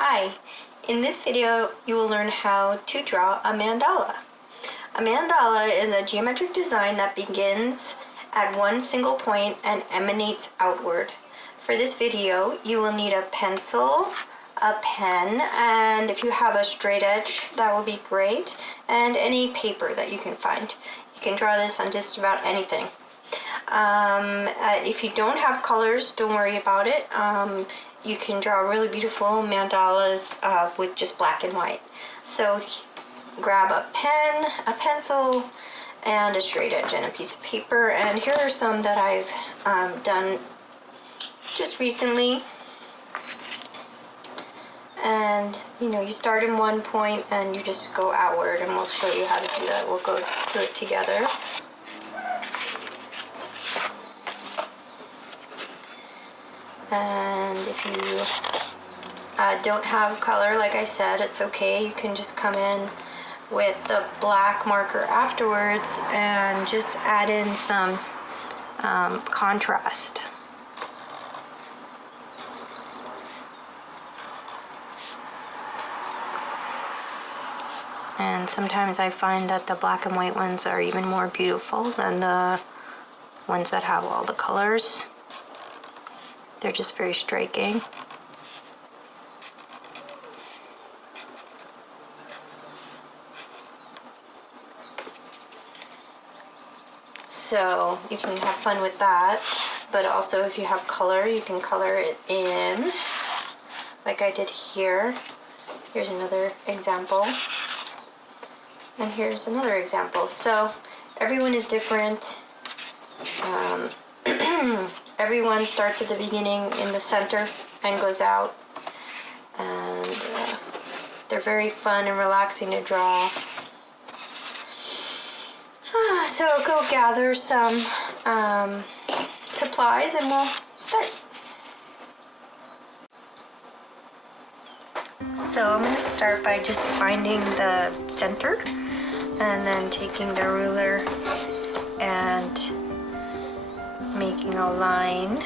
Hi, in this video you will learn how to draw a mandala. A mandala is a geometric design that begins at one single point and emanates outward. For this video you will need a pencil, a pen, and if you have a straight edge that would be great, and any paper that you can find. You can draw this on just about anything. If you don't have colors, don't worry about it. You can draw really beautiful mandalas with just black and white. So grab a pen, a pencil, and a straight edge and a piece of paper. And here are some that I've done just recently. And you start in one point and you just go outward, and we'll show you how to do that. We'll go through it together. And if you don't have color, like I said, it's okay. You can just come in with the black marker afterwards and just add in some contrast. And sometimes I find that the black and white ones are even more beautiful than the ones that have all the colors. They're just very striking. So you can have fun with that, but also if you have color, you can color it in, like I did here. Here's another example. And here's another example. So everyone is different. Everyone starts at the beginning in the center and goes out. And they're very fun and relaxing to draw. So go gather some supplies and we'll start. So I'm going to start by just finding the center and then taking the ruler and making a line,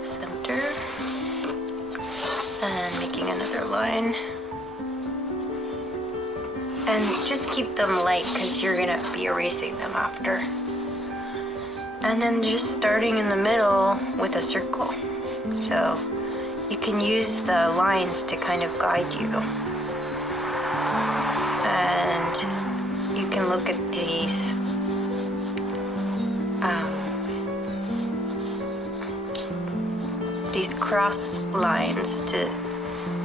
center, and making another line. And just keep them light because you're going to be erasing them after. And then just starting in the middle with a circle. So you can use the lines to kind of guide you. And you can look at these cross lines to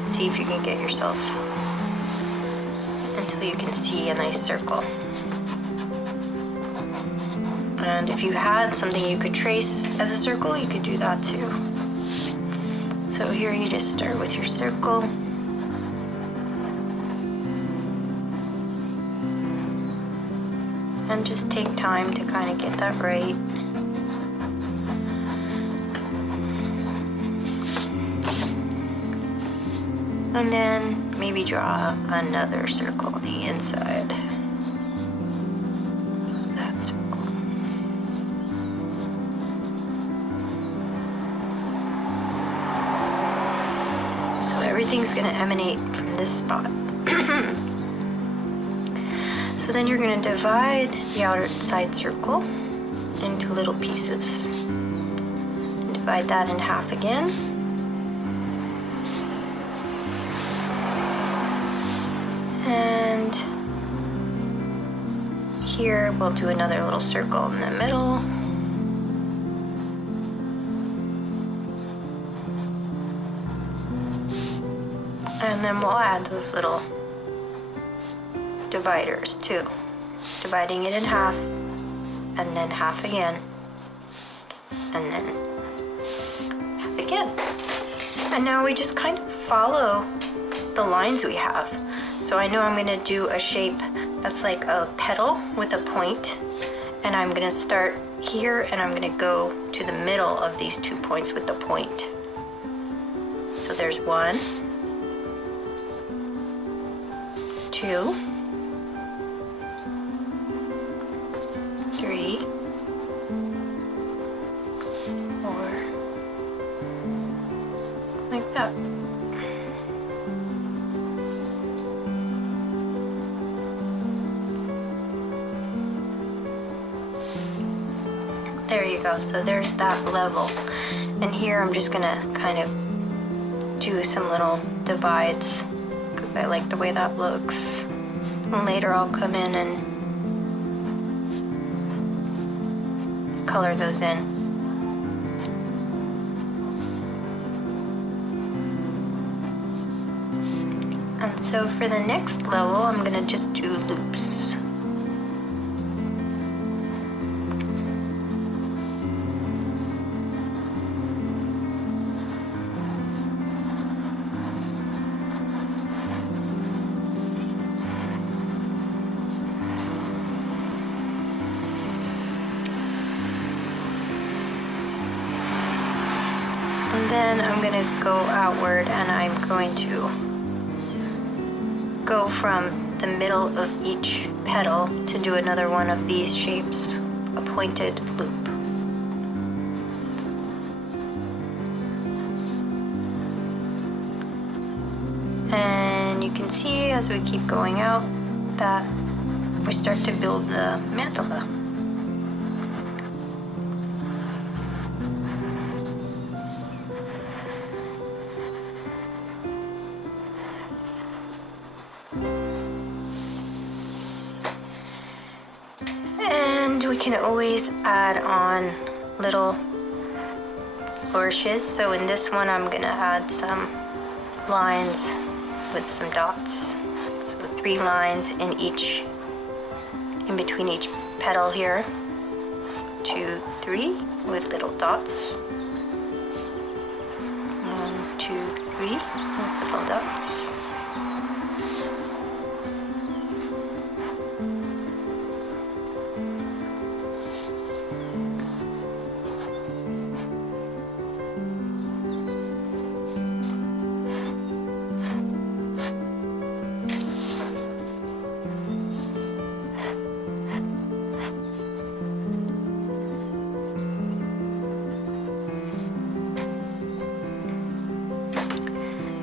see if you can get yourself until you can see a nice circle. And if you had something you could trace as a circle, you could do that too. So here you just start with your circle. And just take time to kind of get that right. And then maybe draw another circle on the inside of that circle. So everything's going to emanate from this spot. So then you're going to divide the outside circle into little pieces. And divide that in half again. And here we'll do another little circle in the middle. And then we'll add those little dividers too. Dividing it in half, and then half again, and then half again. And now we just kind of follow the lines we have. So I know I'm going to do a shape that's like a petal with a point, and I'm going to start here and I'm going to go to the middle of these 2 points with the point. So there's 1, 2, 3, 4, There you go, so there's that level. And here I'm just gonna kind of do some little divides because I like the way that looks. And later I'll come in and color those in. And so for the next level, I'm gonna just do loops. And then I'm going to go outward and I'm going to go from the middle of each petal to do another one of these shapes, a pointed loop. And you can see as we keep going out that we start to build the mandala. We can always add on little flourishes. So in this one, I'm gonna add some lines with some dots. So 3 lines in between each petal here. 2, 3 with little dots. 1, 2, 3 with little dots.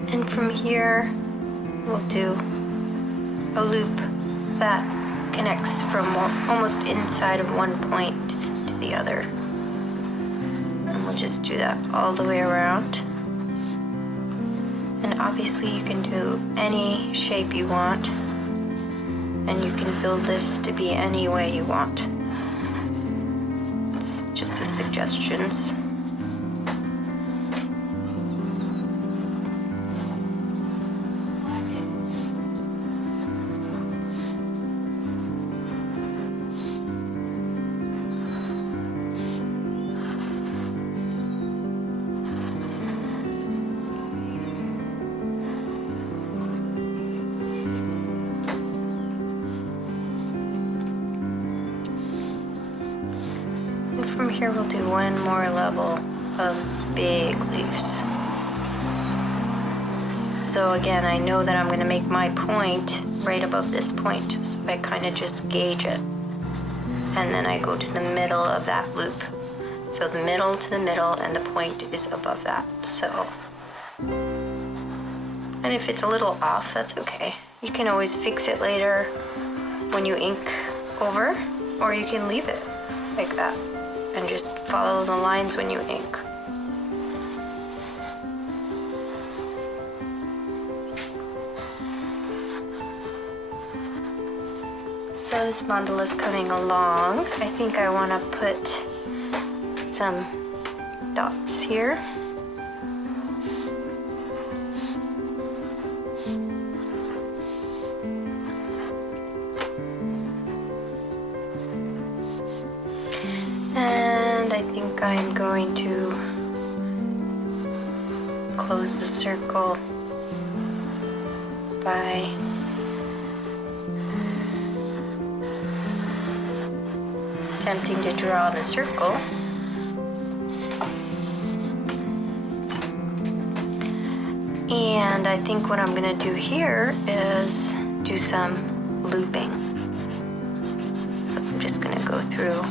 And from here, we'll do a loop that connects from almost inside of one point to the other. And we'll just do that all the way around. And obviously you can do any shape you want. And you can build this to be any way you want. It's just the suggestions. From here we'll do one more level of big leaves. So again, I know that I'm going to make my point right above this point, so I kind of just gauge it. And then I go to the middle of that loop. So the middle to the middle, and the point is above that. So, and if it's a little off, that's okay. You can always fix it later when you ink over, or you can leave it like that and just follow the lines when you ink. So this mandala is coming along. I think I want to put some dots here. And I think I'm going to close the circle by attempting to draw the circle. And I think what I'm going to do here is do some looping. So I'm just going to go through .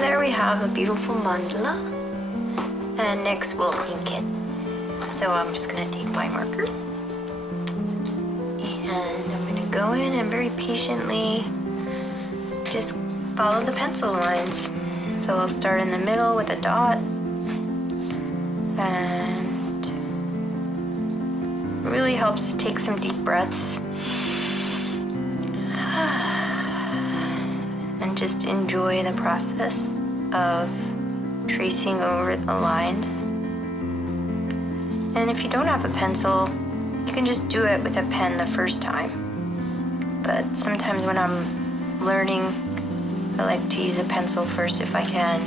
there we have a beautiful mandala. And next we'll ink it. So I'm just gonna take my marker and I'm gonna go in and very patiently just follow the pencil lines. So I'll start in the middle with a dot and it really helps to take some deep breaths and just enjoy the process of tracing over the lines. And if you don't have a pencil, you can just do it with a pen the first time. But sometimes when I'm learning, I like to use a pencil first if I can.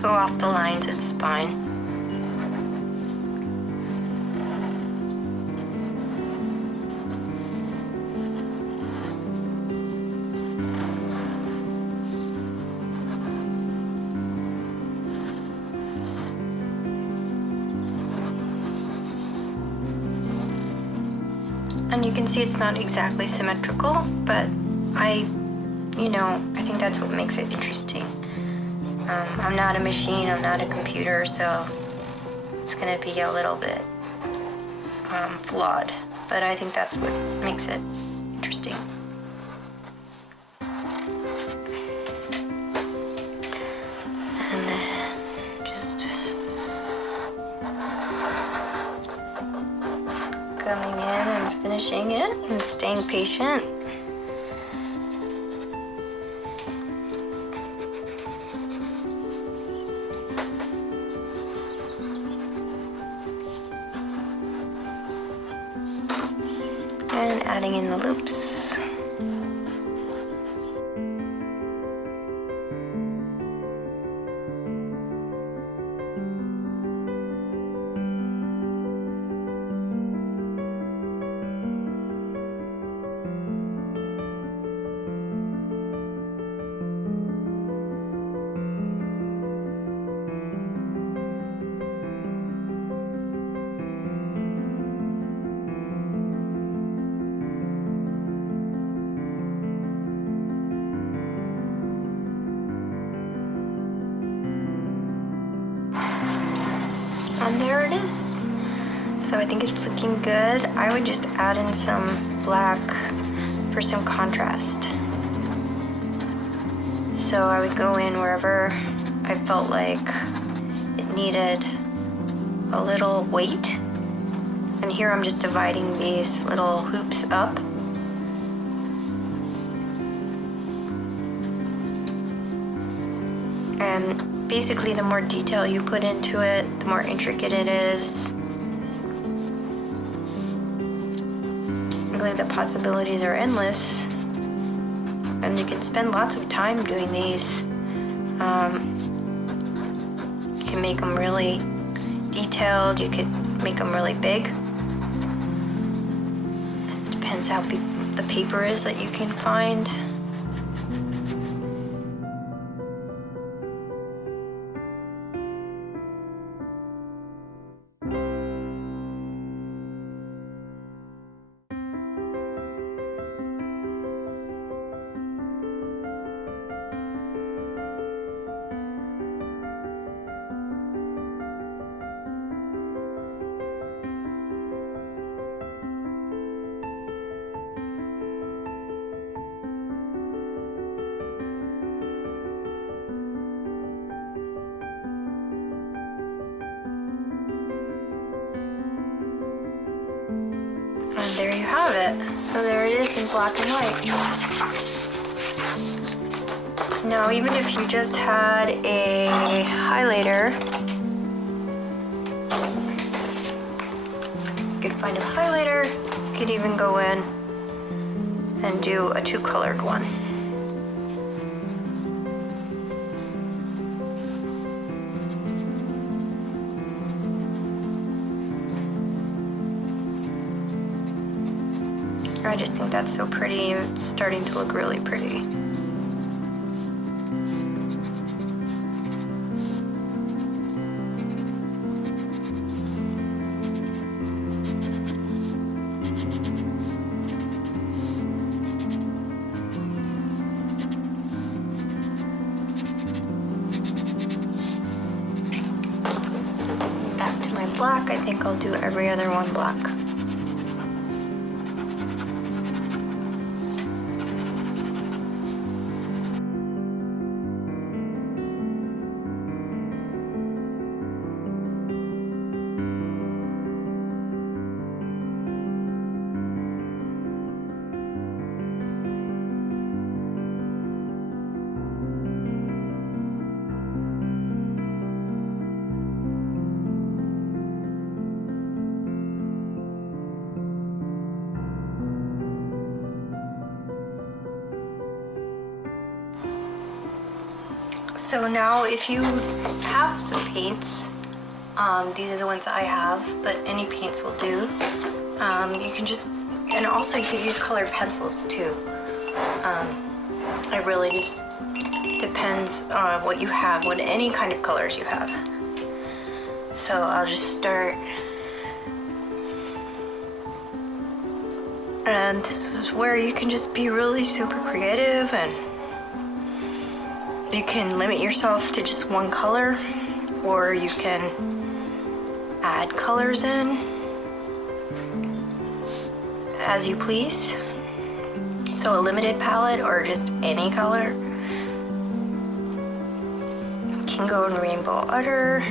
go off the lines, it's fine. And you can see it's not exactly symmetrical, but I think that's what makes it interesting. I'm not a machine, I'm not a computer, so it's gonna be a little bit flawed, but I think that's what makes it interesting. And then just coming in and finishing it and staying patient. And adding in the loops. And there it is. So I think it's looking good. I would just add in some black for some contrast. So I would go in wherever I felt like it needed a little weight. And here I'm just dividing these little hoops up. And basically, the more detail you put into it, the more intricate it is. Really, the possibilities are endless. And you can spend lots of time doing these. You can make them really detailed, you could make them really big. It depends how big the paper is that you can find. And there you have it. So there it is in black and white. Now, even if you just had a highlighter, you could find a highlighter, you could even go in and do a two-colored one. I just think that's so pretty. It's starting to look really pretty. Back to my black. I think I'll do every other one black. So now if you have some paints, these are the ones I have, but any paints will do. You can just, and also you can use colored pencils too. It really just depends on what you have, what any kind of colors you have. So I'll just start. And this is where you can just be really super creative, and you can limit yourself to just one color, or you can add colors in as you please. So a limited palette or just any color. You can go in rainbow udder,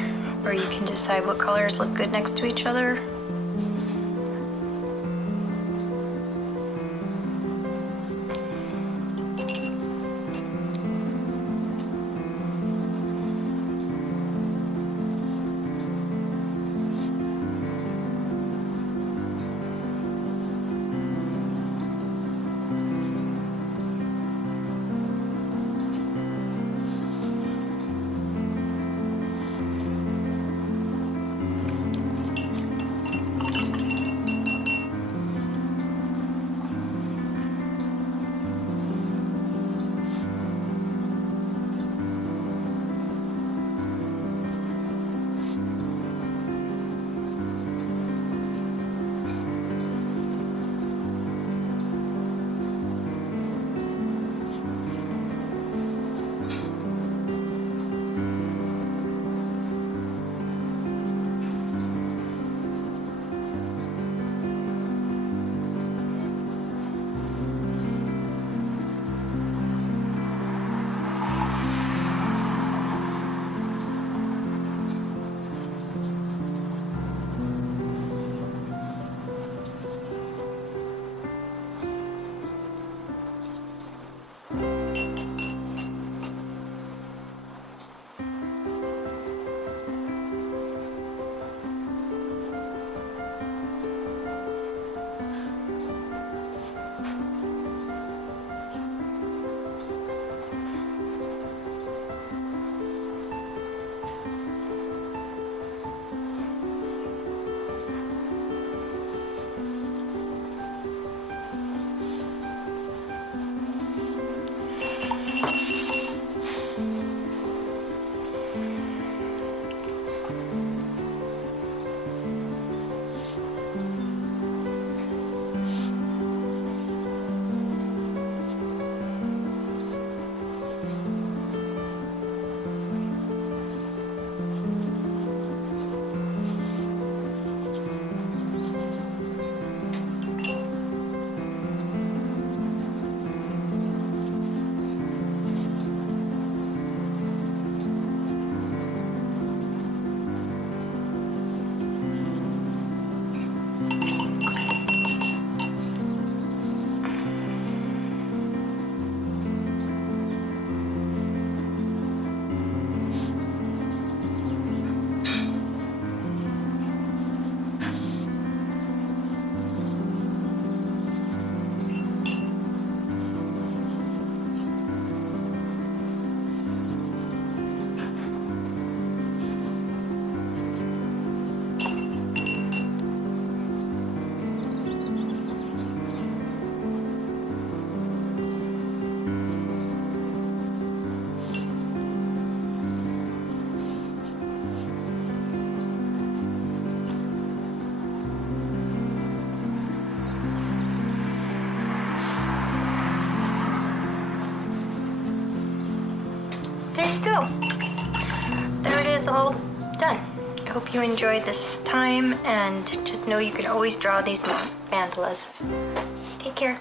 or you can decide what colors look good next to each other. There you go. There it is, all done. I hope you enjoyed this time, and just know you can always draw these mandalas. Take care.